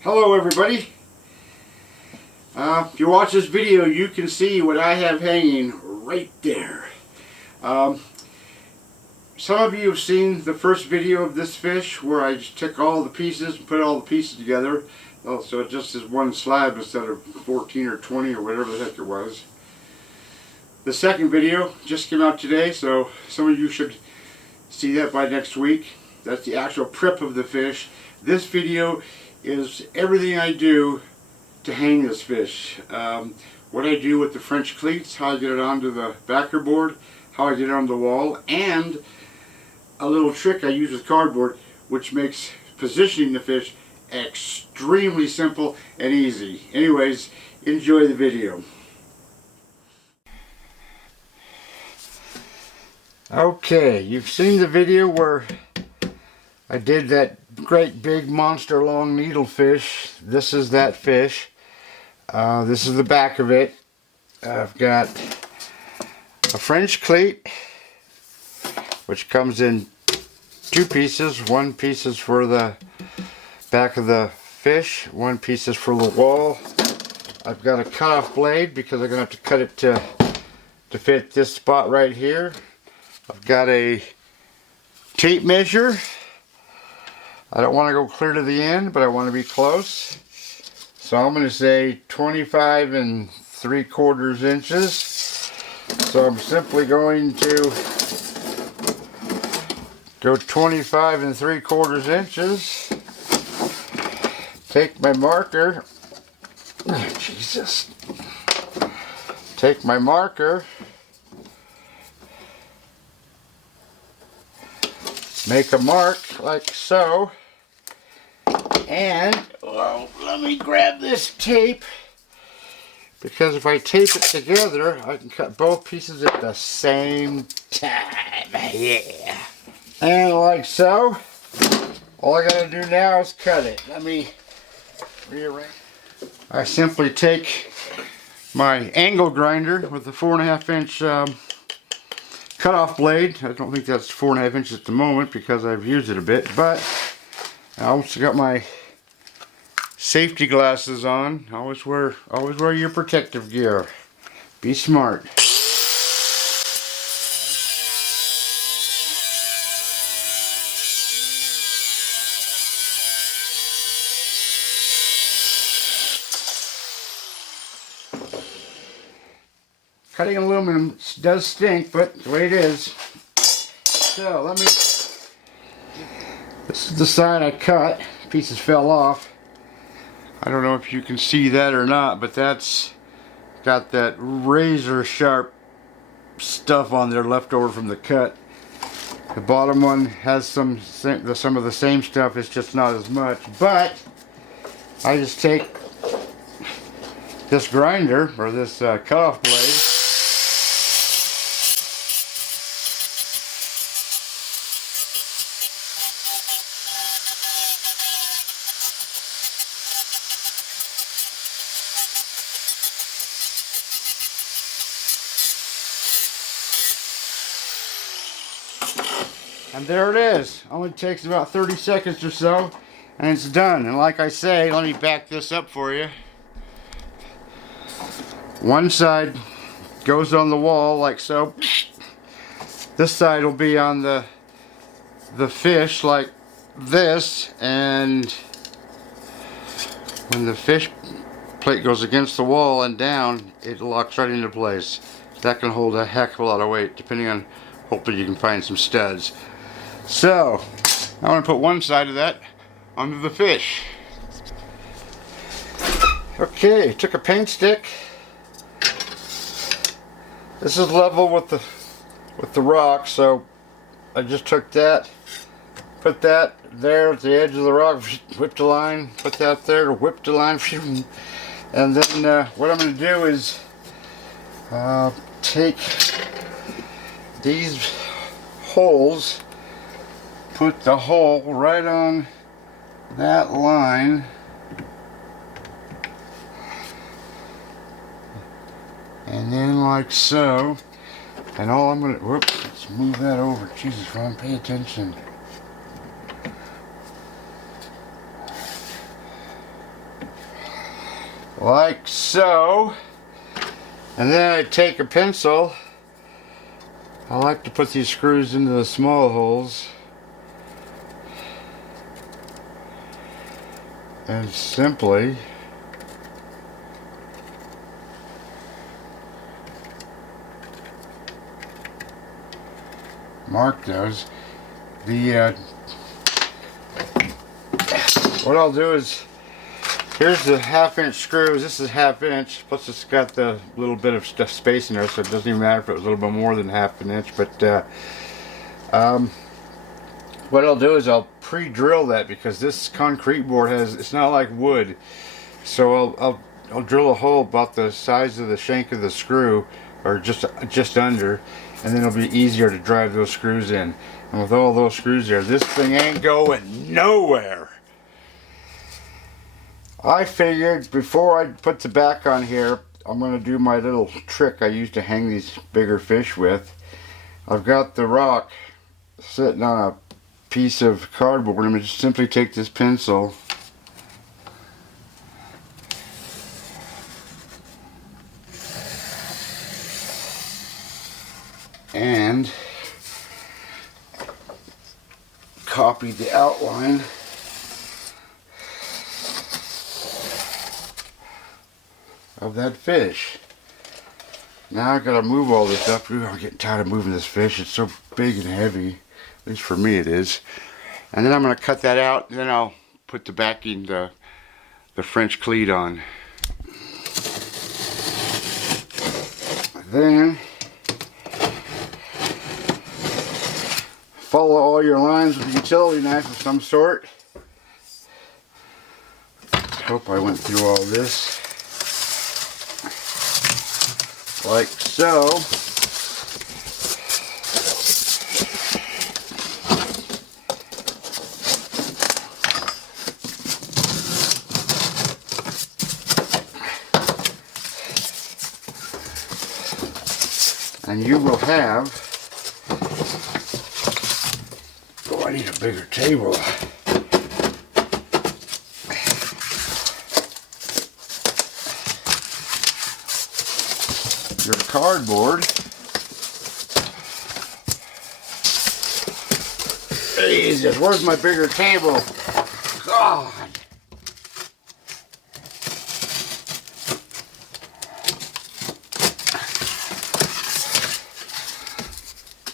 Hello everybody. If you watch this video, you can see what I have hanging right there. Some of you have seen the first video of this fish where I just took all the pieces and put all the pieces together. So it just is one slab instead of 14 or 20 or whatever the heck it was. The second video just came out today, so some of you should see that by next week. That's the actual prep of the fish. This video is everything I do to hang this fish. What I do with the French cleats, how I get it onto the backer board, how I get it on the wall, and a little trick I use with cardboard which makes positioning the fish extremely simple and easy. Anyways, enjoy the video. Okay, you've seen the video where I did that great big monster long needlefish. This is that fish. This is the back of it. I've got a French cleat, which comes in two pieces. One piece is for the back of the fish, one piece is for the wall. I've got a cut-off blade because I'm going to have to cut it to fit this spot right here. I've got a tape measure. I don't want to go clear to the end, but I want to be close. So I'm going to say 25 3/4 inches. So I'm simply going to go 25 3/4 inches. Take my marker. Oh, Jesus. Take my marker. Make a mark like so, and well, let me grab this tape, because if I tape it together I can cut both pieces at the same time. Yeah, and like so. All I gotta do now is cut it. Let me rearrange. I simply take my angle grinder with the 4.5 inch cut-off blade. I don't think that's 4.5 inches at the moment because I've used it a bit, but I also got my safety glasses on. Always wear your protective gear. Be smart. Cutting aluminum does stink, but the way it is. So let me. This is the side I cut. Pieces fell off. I don't know if you can see that or not, but that's got that razor sharp stuff on there left over from the cut. The bottom one has some of the same stuff. It's just not as much. But I just take this grinder or this cutoff blade. And there it is. Only takes about 30 seconds or so, and it's done. And like I say, let me back this up for you. One side goes on the wall like so. This side will be on the fish like this, and when the fish plate goes against the wall and down, it locks right into place. That can hold a heck of a lot of weight, depending on, hopefully you can find some studs. So, I want to put one side of that onto the fish. Okay, took a paint stick. This is level with the rock, so I just took that, put that there at the edge of the rock, whipped a line, put that there, whipped a line, and then what I'm going to do is take these holes, put the hole right on that line, and then like so, and all I'm gonna, whoops, let's move that over. Jesus, Ron, pay attention. like so. And then I take a pencil. I like to put these screws into the small holes and simply mark those. What I'll do is, here's the 1/2 inch screws. This is 1/2 inch, plus it's got the little bit of space in there, so it doesn't even matter if it was a little bit more than 1/2 inch. But what I'll do is I'll pre-drill that, because this concrete board it's not like wood. So I'll drill a hole about the size of the shank of the screw, or just under, and then it'll be easier to drive those screws in. And with all those screws there, this thing ain't going nowhere. I figured before I put the back on here, I'm going to do my little trick I used to hang these bigger fish with. I've got the rock sitting on a piece of cardboard. I'm going to just simply take this pencil and copy the outline of that fish. Now I gotta move all this up. Ooh, I'm getting tired of moving this fish. It's so big and heavy. At least for me it is. And then I'm gonna cut that out, and then I'll put the backing, the French cleat on. Then follow all your lines with a utility knife of some sort. Hope I went through all this. Like so. And you will have, oh, I need a bigger table. Your cardboard. Jesus, where's my bigger table? God.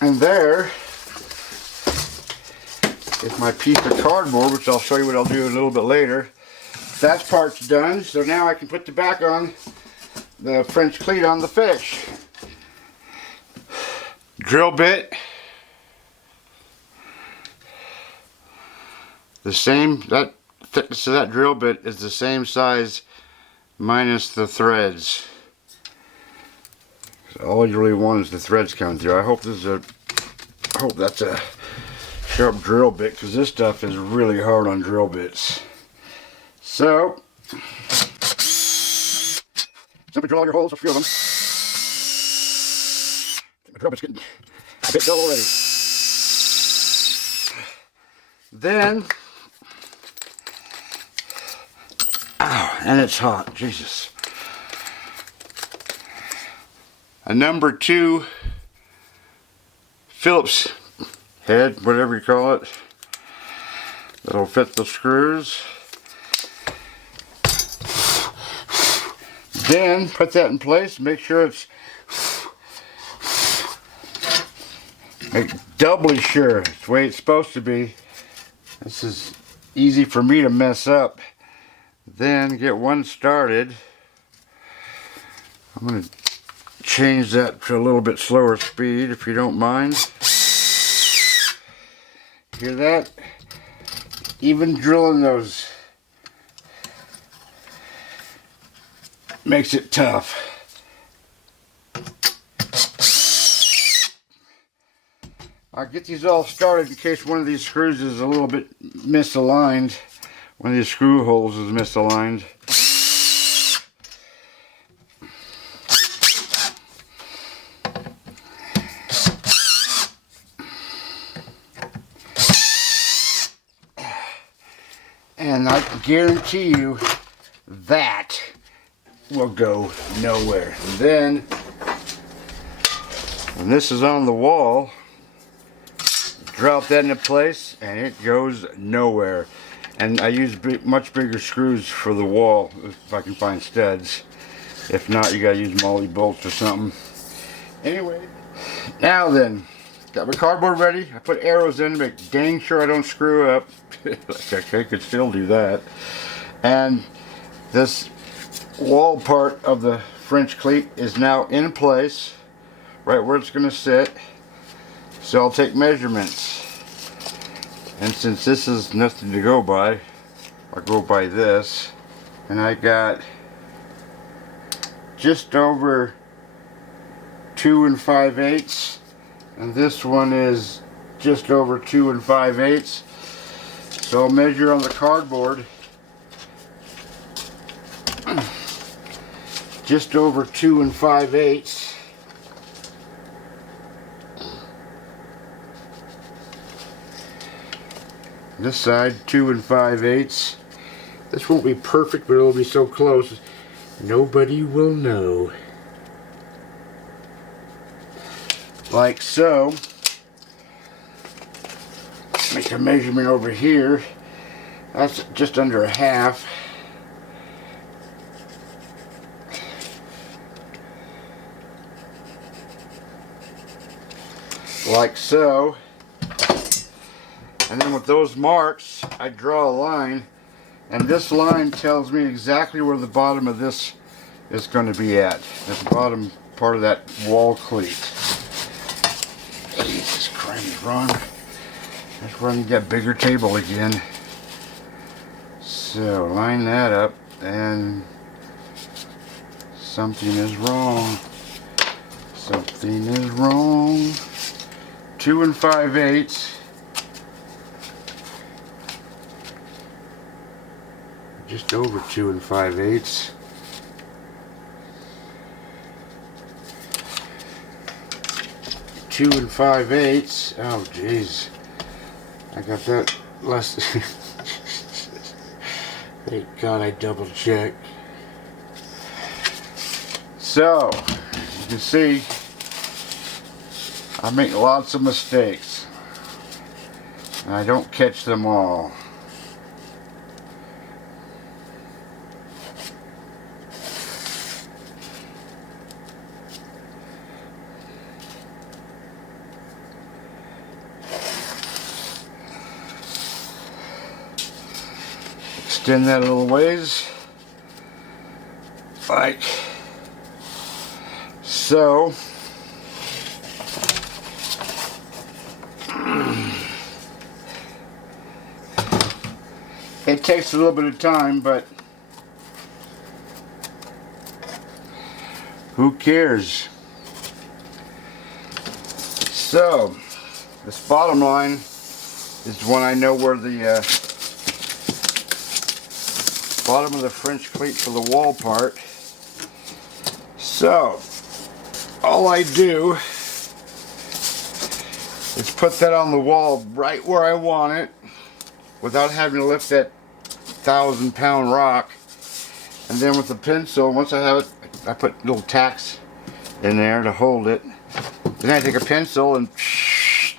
And there is my piece of cardboard, which I'll show you what I'll do a little bit later. That part's done, so now I can put the back on the French cleat on the fish. Drill bit. The same, that thickness of that drill bit is the same size minus the threads. So all you really want is the threads coming through. I hope that's a sharp drill bit, because this stuff is really hard on drill bits. So simply drill all your holes, a few of them. My drill bit's getting a bit dull already. Then, ow, and it's hot, Jesus. A number 2 Phillips head, whatever you call it, that'll fit the screws. Then put that in place, make sure it's doubly sure it's the way it's supposed to be. This is easy for me to mess up. Then get one started. I'm going to change that to a little bit slower speed, if you don't mind. Hear that? Even drilling those makes it tough. I'll get these all started in case one of these screws is a little bit misaligned. One of these screw holes is misaligned. And I can guarantee you that will go nowhere. And then, when this is on the wall, drop that into place and it goes nowhere. And I use much bigger screws for the wall if I can find studs. If not, you gotta use molly bolts or something. Anyway, now then, got my cardboard ready. I put arrows in to make dang sure I don't screw up. I could still do that. And this wall part of the French cleat is now in place, right where it's going to sit. So I'll take measurements. And since this is nothing to go by, I'll go by this. And I got just over 2 5/8, and this one is just over 2 5/8. So I'll measure on the cardboard just over 2 5/8. This side 2 5/8. This won't be perfect, but it'll be so close nobody will know. Like so. Make a measurement over here. That's just under a half. Like so. And then with those marks, I draw a line, and this line tells me exactly where the bottom of this is going to be at. At the bottom part of that wall cleat. Jesus Christ, Ron. That's where I need that bigger table again. So line that up, and something is wrong. Something is wrong. 2 5/8. Just over 2 5/8. Two and 5/8. Oh, jeez. I got that less. Thank God I double checked. So, you can see, I make lots of mistakes. And I don't catch them all. Extend that a little ways, like so. It takes a little bit of time, but who cares? So, this bottom line is when I know where the bottom of the French cleat for the wall part. So all I do is put that on the wall right where I want it without having to lift that 1,000-pound rock. And then with the pencil, once I have it, I put little tacks in there to hold it. Then I take a pencil and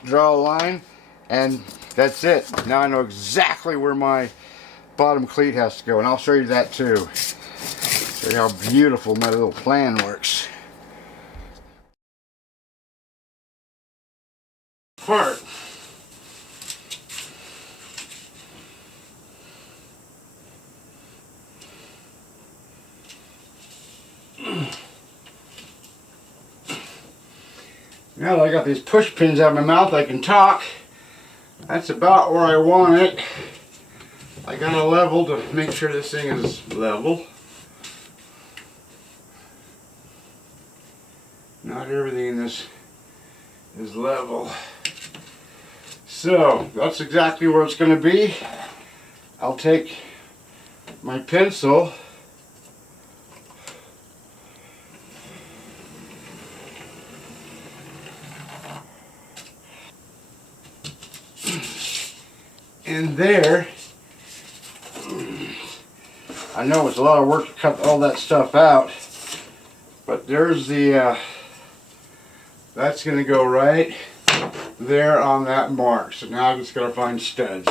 draw a line, and that's it. Now I know exactly where my bottom cleat has to go, and I'll show you that too. Show you how beautiful my little plan works. Part. Now that I got these push pins out of my mouth, I can talk. That's about where I want it. I got a level to make sure this thing is level. Not everything in this is level. So that's exactly where it's going to be. I'll take my pencil and there, I know it's a lot of work to cut all that stuff out, but there's the, that's going to go right there on that mark. So now I'm just going to find studs.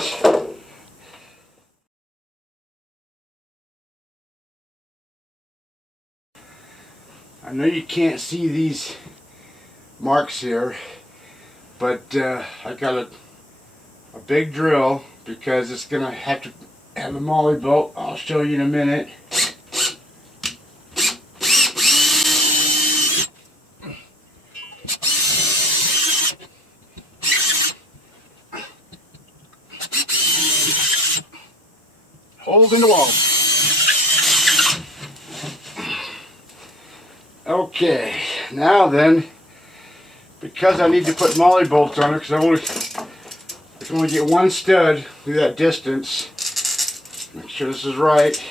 I know you can't see these marks here, but I got a big drill because it's going to have a molly bolt. I'll show you in a minute. Holes in the wall. Okay, now then, because I need to put molly bolts on it, because I can only get one stud through that distance. Make sure this is right.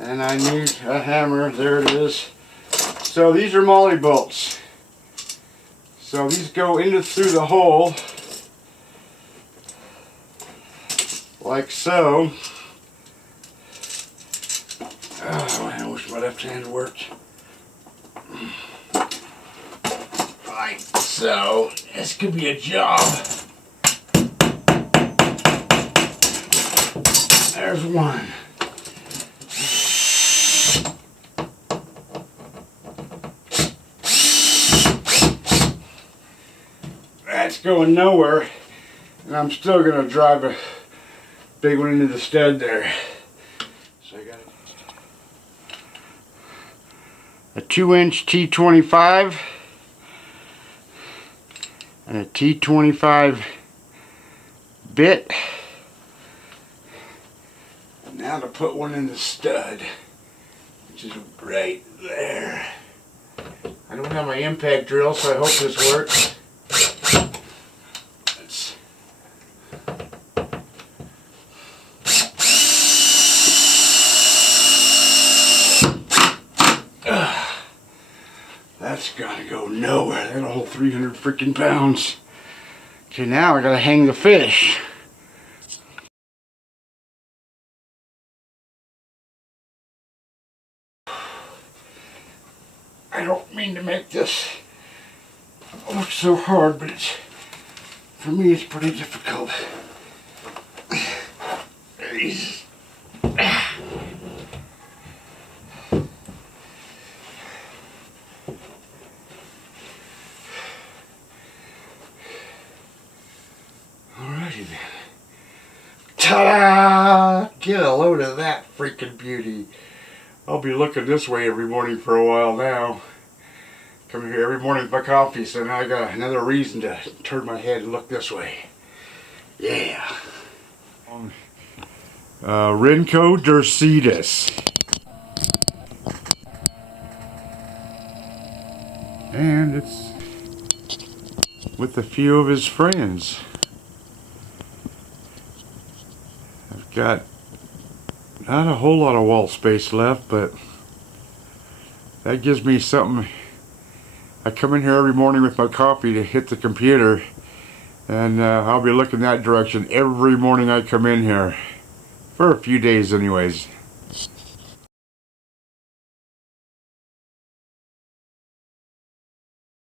And I need a hammer. There it is. So these are molly bolts. So these go through the hole like so. Oh, I wish my left hand worked. Right, so this could be a job. There's one. That's going nowhere, and I'm still going to drive a big one into the stud there. So I got a 2-inch T25 and a T25 bit. And now to put one in the stud, which is right there. I don't have my impact drill, so I hope this works. That's gotta go nowhere. That'll hold 300 freaking pounds. Okay, now I gotta hang the fish. I don't mean to make this look so hard, but for me it's pretty difficult. Alrighty then. Ta-da! Get a load of that freaking beauty. I'll be looking this way every morning for a while now. Come here every morning with my coffee, so now I got another reason to turn my head and look this way. Yeah. Renko Dercetus. And it's with a few of his friends. I've got not a whole lot of wall space left, but that gives me something. I come in here every morning with my coffee to hit the computer, and I'll be looking that direction every morning I come in here, for a few days anyways.